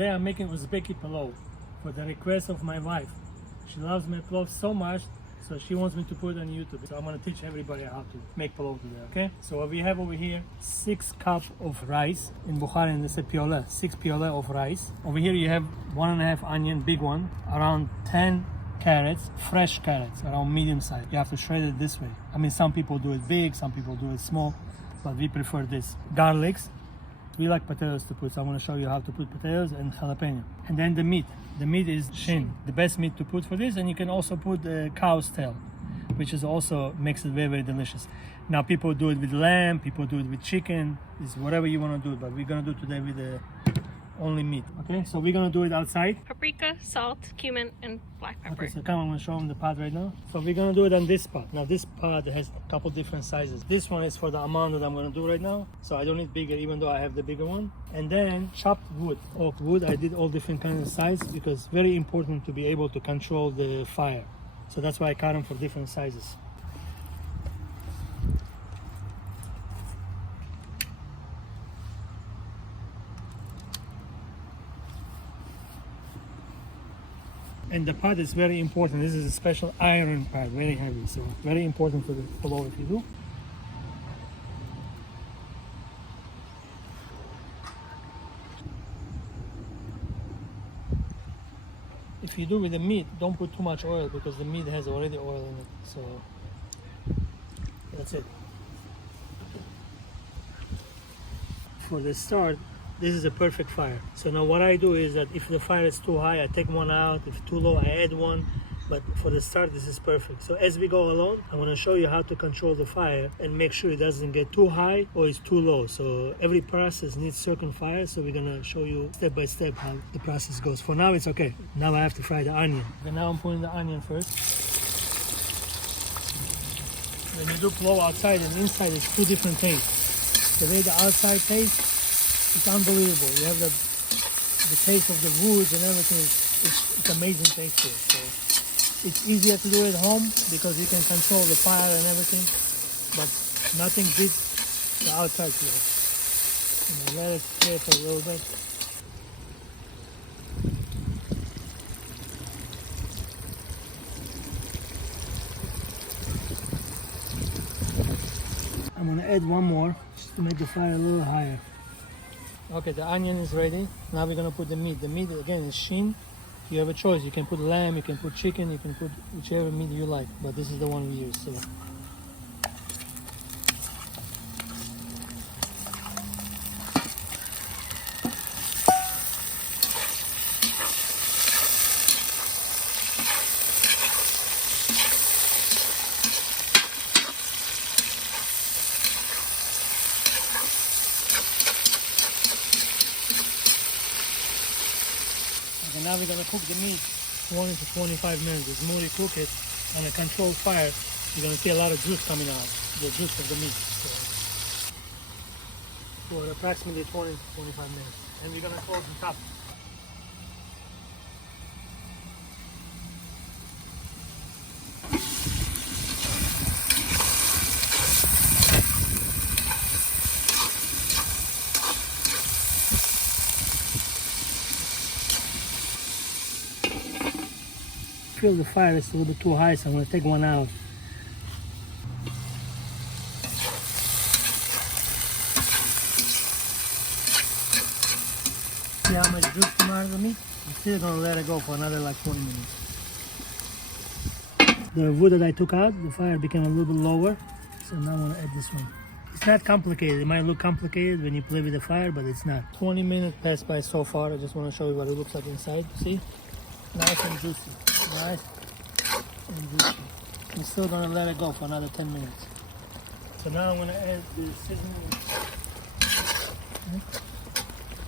Today I'm making Uzbek Plov for the request of my wife. She loves my plov so much, so she wants me to put it on YouTube. So I'm gonna teach everybody how to make plov today, okay? So what we have over here, 6 cups of rice. In Bukhari, it's a piole, 6 piole of rice. Over here you have 1.5 onion, big one, around 10 carrots, fresh carrots, around medium size. You have to shred it this way. I mean, some people do it big, some people do it small, but we prefer this. Garlics. We like potatoes to put, so I'm going to show you how to put potatoes and jalapeno. And then the meat. The meat is shin, the best meat to put for this. And you can also put cow's tail, which is also makes it very, very delicious. Now people do it with lamb, people do it with chicken. It's whatever you want to do, but we're going to do today with only meat. Okay, so we're going to do it outside. Paprika, salt, cumin, and black pepper. Okay, so come on, I'm going to show them the pot right now. So we're going to do it on this pot. Now this pot has a couple different sizes. This one is for the amount that I'm going to do right now. So I don't need bigger, even though I have the bigger one. And then chopped wood, oak wood. I did all different kinds of sizes because it's very important to be able to control the fire. So that's why I cut them for different sizes. And the pot is very important. This is a special iron pot, very heavy, so very important for the plov if you do. If you do with the meat, don't put too much oil because the meat has already oil in it. So that's it. For the start, this is a perfect fire. So now what I do is that if the fire is too high, I take one out. If too low, I add one. But for the start, this is perfect. So as we go along, I want to show you how to control the fire and make sure it doesn't get too high or it's too low. So every process needs certain fire. So we're going to show you step by step how the process goes. For now, it's okay. Now I have to fry the onion. And now I'm putting the onion first. When you do plov outside and inside, it's 2 different tastes. The way the outside tastes, it's unbelievable. You have the taste of the woods and everything. It's amazing taste to it. So it's easier to do at home because you can control the fire and everything. But nothing beats the outside flavor. Let it play for a little bit. I'm gonna add one more just to make the fire a little higher. Okay, the onion is ready. Now we're gonna put the meat. The meat again is shin. You have a choice. You can put lamb, you can put chicken, you can put whichever meat you like. But this is the one we use. So. And now we're going to cook the meat 20 to 25 minutes. The more you cook it on a controlled fire, you're going to see a lot of juice coming out, the juice of the meat. So, for approximately 20 to 25 minutes. And we're going to close the top. I feel the fire is a little bit too high, so I'm going to take one out. See how much juice come out of the meat? I'm still going to let it go for another like 20 minutes. The wood that I took out, the fire became a little bit lower, so now I'm going to add this one. It's not complicated. It might look complicated when you play with the fire, but it's not. 20 minutes passed by so far. I just want to show you what it looks like inside. See? Nice and juicy. Nice and juicy. I'm still going to let it go for another 10 minutes. So now I'm going to add the seasoning.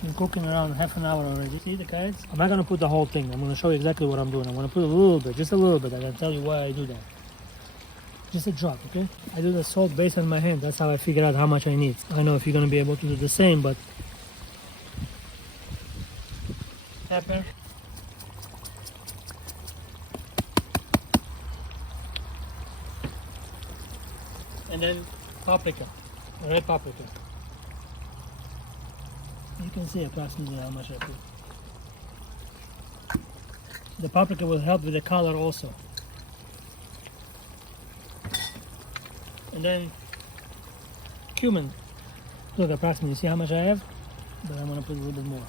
Been cooking around half an hour already. See the carrots? I'm not going to put the whole thing. I'm going to show you exactly what I'm doing. I'm going to put a little bit, just a little bit. I'm going to tell you why I do that. Just a drop, okay? I do the salt based on my hand. That's how I figure out how much I need. I know if you're going to be able to do the same, but... Pepper. And then paprika, red paprika. You can see approximately how much I put. The paprika will help with the color also. And then cumin. Look, approximately, you see how much I have? But I'm gonna put a little bit more.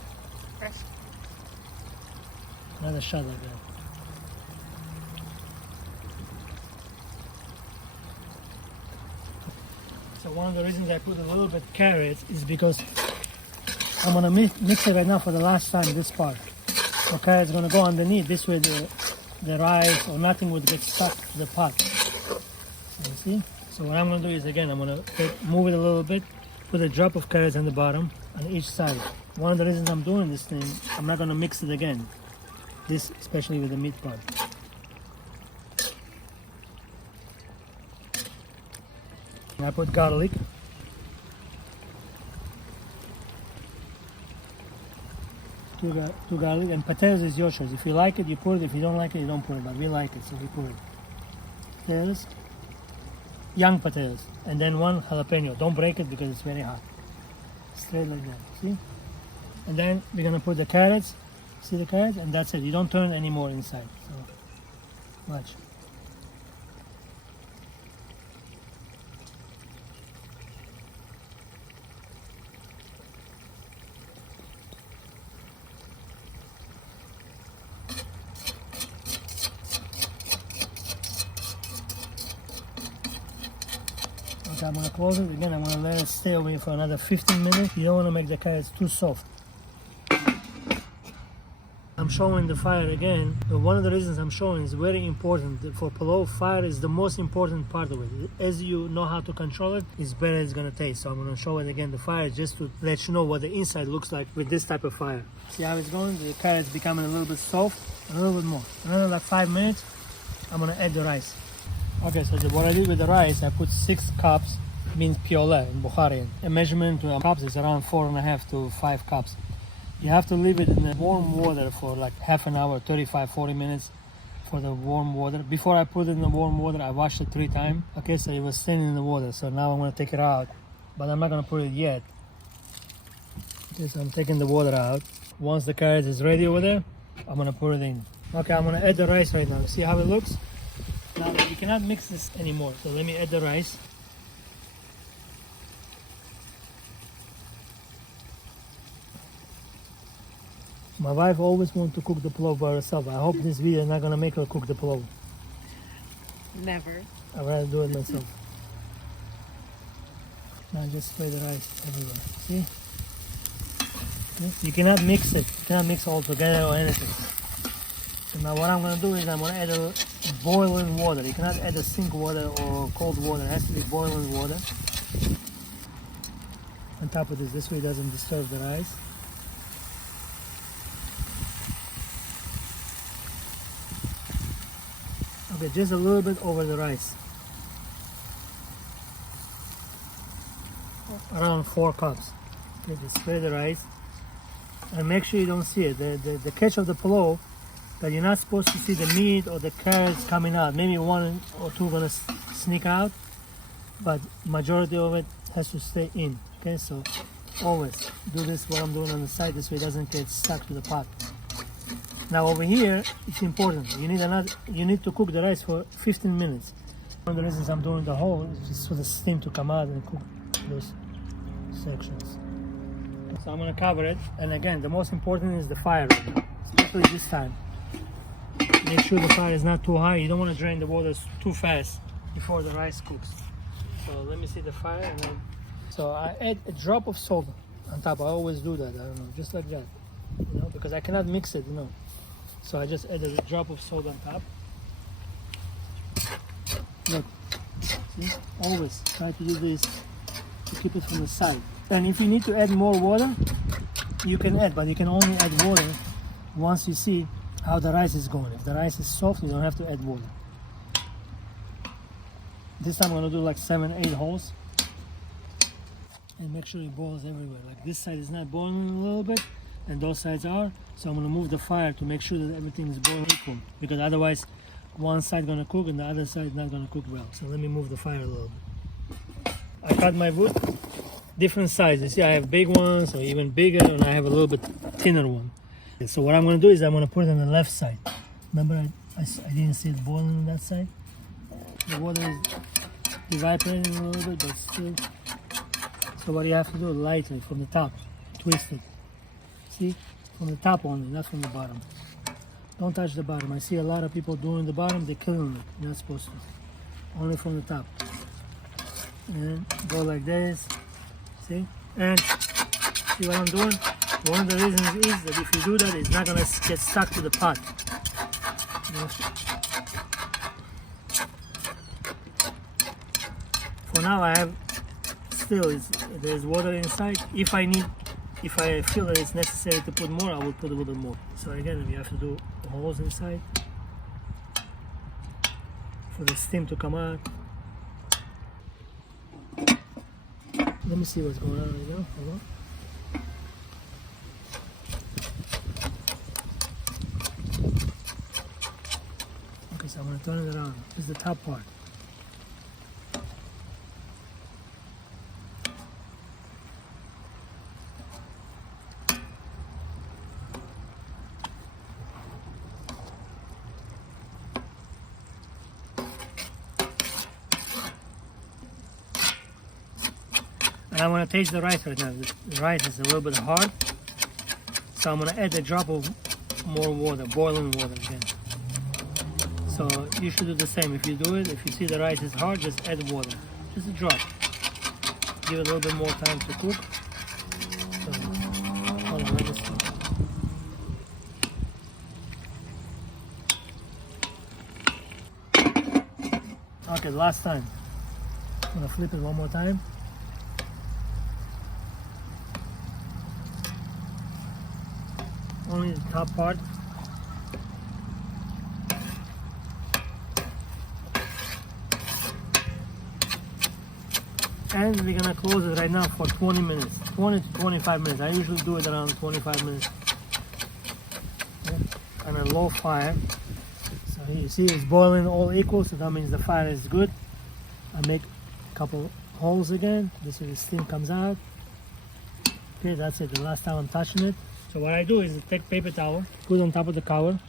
Fresh. Another shot like that. So one of the reasons I put a little bit carrots is because I'm gonna mix it right now for the last time, this part. So carrots gonna go underneath, this way the rice or nothing would get stuck to the pot. So you see? So what I'm gonna do is, again, I'm gonna move it a little bit, put a drop of carrots on the bottom on each side. One of the reasons I'm doing this thing, I'm not gonna mix it again. This, especially with the meat part. And I put garlic. Two garlic, and potatoes is your choice. If you like it, you put it. If you don't like it, you don't put it. But we like it, so we put it. Potatoes, young potatoes, and then one jalapeno. Don't break it because it's very hot. Straight like that. See? And then we're gonna put the carrots. See the carrots? And that's it. You don't turn any more inside. So watch. Okay, I'm gonna close it again. I'm gonna let it stay over here for another 15 minutes. You don't want to make the carrots too soft. I'm showing the fire again, but one of the reasons I'm showing is very important. For pilau, fire is the most important part of it. As you know how to control it, it's better it's gonna taste. So I'm gonna show it again, the fire, just to let you know what the inside looks like with this type of fire. See how it's going? The carrot's becoming a little bit soft, a little bit more. Another like 5 minutes, I'm gonna add the rice. Okay, so what I did with the rice, I put 6 cups, means piole in Bukharian. A measurement to cups is around 4.5 to 5 cups. You have to leave it in the warm water for like half an hour, 35-40 minutes for the warm water. Before I put it in the warm water, I washed it 3 times. Okay, so it was staying in the water. So now I'm gonna take it out, but I'm not gonna put it yet. Okay, so I'm taking the water out. Once the carrot is ready over there, I'm gonna put it in. Okay, I'm gonna add the rice right now. See how it looks? Now you cannot mix this anymore. So let me add the rice. My wife always wants to cook the plov by herself. I hope this video is not gonna make her cook the plov. Never. I'd rather do it myself. Now just spread the rice everywhere. See? You cannot mix it. You cannot mix all together or anything. So now what I'm gonna do is I'm gonna add a boiling water. You cannot add a sink water or cold water. It has to be boiling water. On top of this way it doesn't disturb the rice. Okay, just a little bit over the rice. Around 4 cups. Okay, just spread the rice. And make sure you don't see it. The catch of the pilau, that you're not supposed to see the meat or the carrots coming out. Maybe 1 or 2 gonna sneak out, but majority of it has to stay in. Okay, so always do this, what I'm doing on the side, this way it doesn't get stuck to the pot. Now over here, it's important. You need to cook the rice for 15 minutes. One of the reasons I'm doing the whole is just for the steam to come out and cook those sections. So I'm gonna cover it, and again, the most important is the fire, especially this time. Make sure the fire is not too high. You don't want to drain the water too fast before the rice cooks. So let me see the fire, and then so I add a drop of salt on top. I always do that. I don't know, just like that, you know, because I cannot mix it, you know. So I just add a drop of salt on top. Look, see? Always try to do this to keep it from the side. And if you need to add more water, you can add, but you can only add water once you see how the rice is going. If the rice is soft, you don't have to add water. This time I'm gonna do like 7-8 holes. And make sure it boils everywhere. Like this side is not boiling a little bit, and those sides are. So I'm gonna move the fire to make sure that everything is boiling equal. Because otherwise, one side gonna cook and the other side not gonna cook well. So let me move the fire a little bit. I cut my wood, different sizes. See, I have big ones or even bigger, and I have a little bit thinner one. So what I'm gonna do is I'm gonna put it on the left side. Remember, I didn't see it boiling on that side. The water is evaporating a little bit, but still. So what you have to do, lightly from the top, twist it. See, from the top only, not from the bottom. Don't touch the bottom. I see a lot of people doing the bottom, they're killing it. You're not supposed to. Only from the top. And go like this. See? And see what I'm doing? One of the reasons is that if you do that, it's not gonna get stuck to the pot. For now, I have still there's water inside. If I feel that it's necessary to put more, I will put a little bit more. So again, we have to do holes inside for the steam to come out. Let me see what's going on right now. Hold on. Okay, so I'm going to turn it around. This is the top part. And I want to taste the rice right now. The rice is a little bit hard, so I'm going to add a drop of more water, boiling water again. So you should do the same. If you do it, if you see the rice is hard, just add water, just a drop. Give it a little bit more time to cook. So, hold on, let me see. Okay, last time. I'm going to flip it one more time. Only the top part. And we're gonna close it right now for 20 minutes, 20 to 25 minutes. I usually do it around 25 minutes. On a low fire. So here you see it's boiling all equal, so that means the fire is good. I make a couple holes again. This way the steam comes out. Okay, that's it. The last time I'm touching it. So what I do is take paper towel, put it on top of the cover,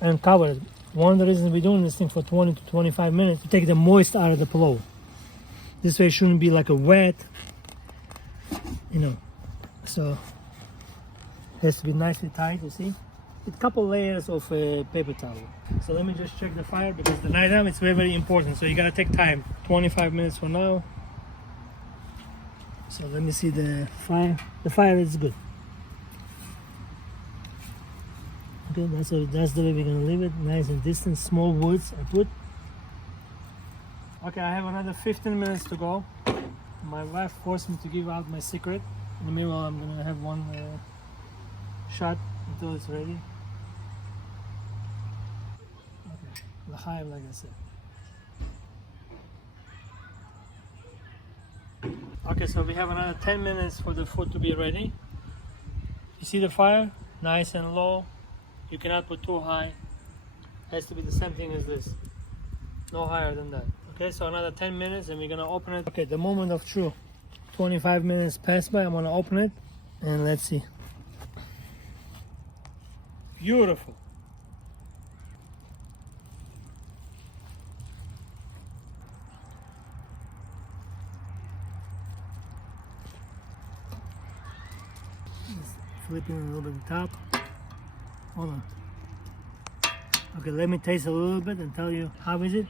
and cover it. One of the reasons we're doing this thing for 20 to 25 minutes to take the moist out of the plov. This way it shouldn't be like a wet, you know. So it has to be nicely tight, you see. With a couple layers of paper towel. So let me just check the fire because the night time is very, very important. So you gotta take time. 25 minutes from now. So let me see the fire. The fire is good. Okay, that's the way we're gonna leave it. Nice and distant, small woods I put. Okay, I have another 15 minutes to go. My wife forced me to give out my secret. In the meanwhile, I'm gonna have one shot until it's ready. Okay, l'chaim, like I said. Okay, so we have another 10 minutes for the food to be ready. You see the fire? Nice and low. You cannot put too high. It has to be the same thing as this. No higher than that. Okay, so another 10 minutes and we're gonna open it. Okay, the moment of truth. 25 minutes passed by, I'm gonna open it and let's see. Beautiful. Just flipping a little bit at the top. Hold on. Okay, let me taste a little bit and tell you how is it.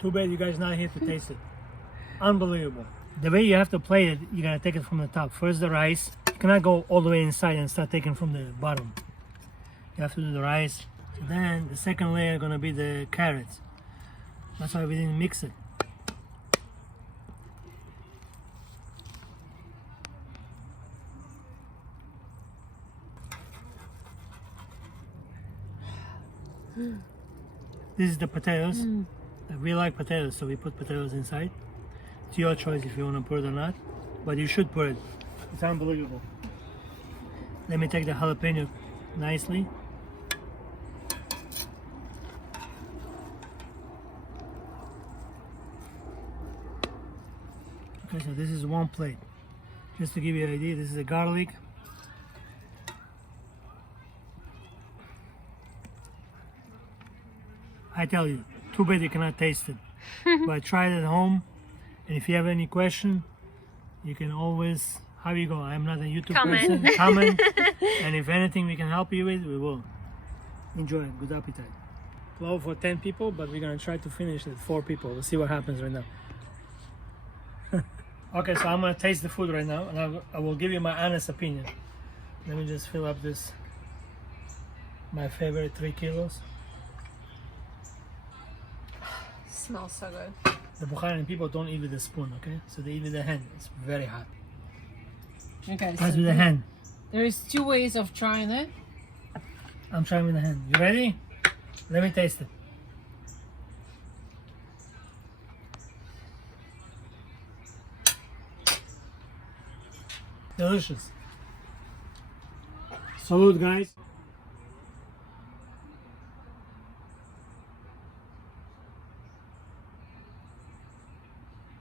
Too bad you guys not here to taste it. Unbelievable. The way you have to play it, you gotta take it from the top. First the rice. You cannot go all the way inside and start taking from the bottom. You have to do the rice. Then the second layer gonna be the carrots. That's why we didn't mix it. This is the potatoes. We like potatoes, so we put potatoes inside. It's your choice if you want to put it or not, but you should put it. It's unbelievable. Let me take the jalapeno nicely. Okay, so this is one plate. Just to give you an idea, this is the garlic, I tell you, too bad you cannot taste it. But try it at home. And if you have any question, you can always, how you go? I'm not a YouTube person. Comment. And if anything we can help you with, we will. Enjoy it. Good appetite. Plov for 10 people, but we're gonna try to finish it 4 people. We'll see what happens right now. Okay, so I'm gonna taste the food right now, and I will give you my honest opinion. Let me just fill up this, my favorite 3 kilos. Smells so good. The Bukharian people don't eat with a spoon, okay? So they eat with a hand. It's very hot. Okay, Try with a hand. there's 2 ways of trying it. I'm trying with a hand. You ready? Let me taste it. Delicious. Salute, guys.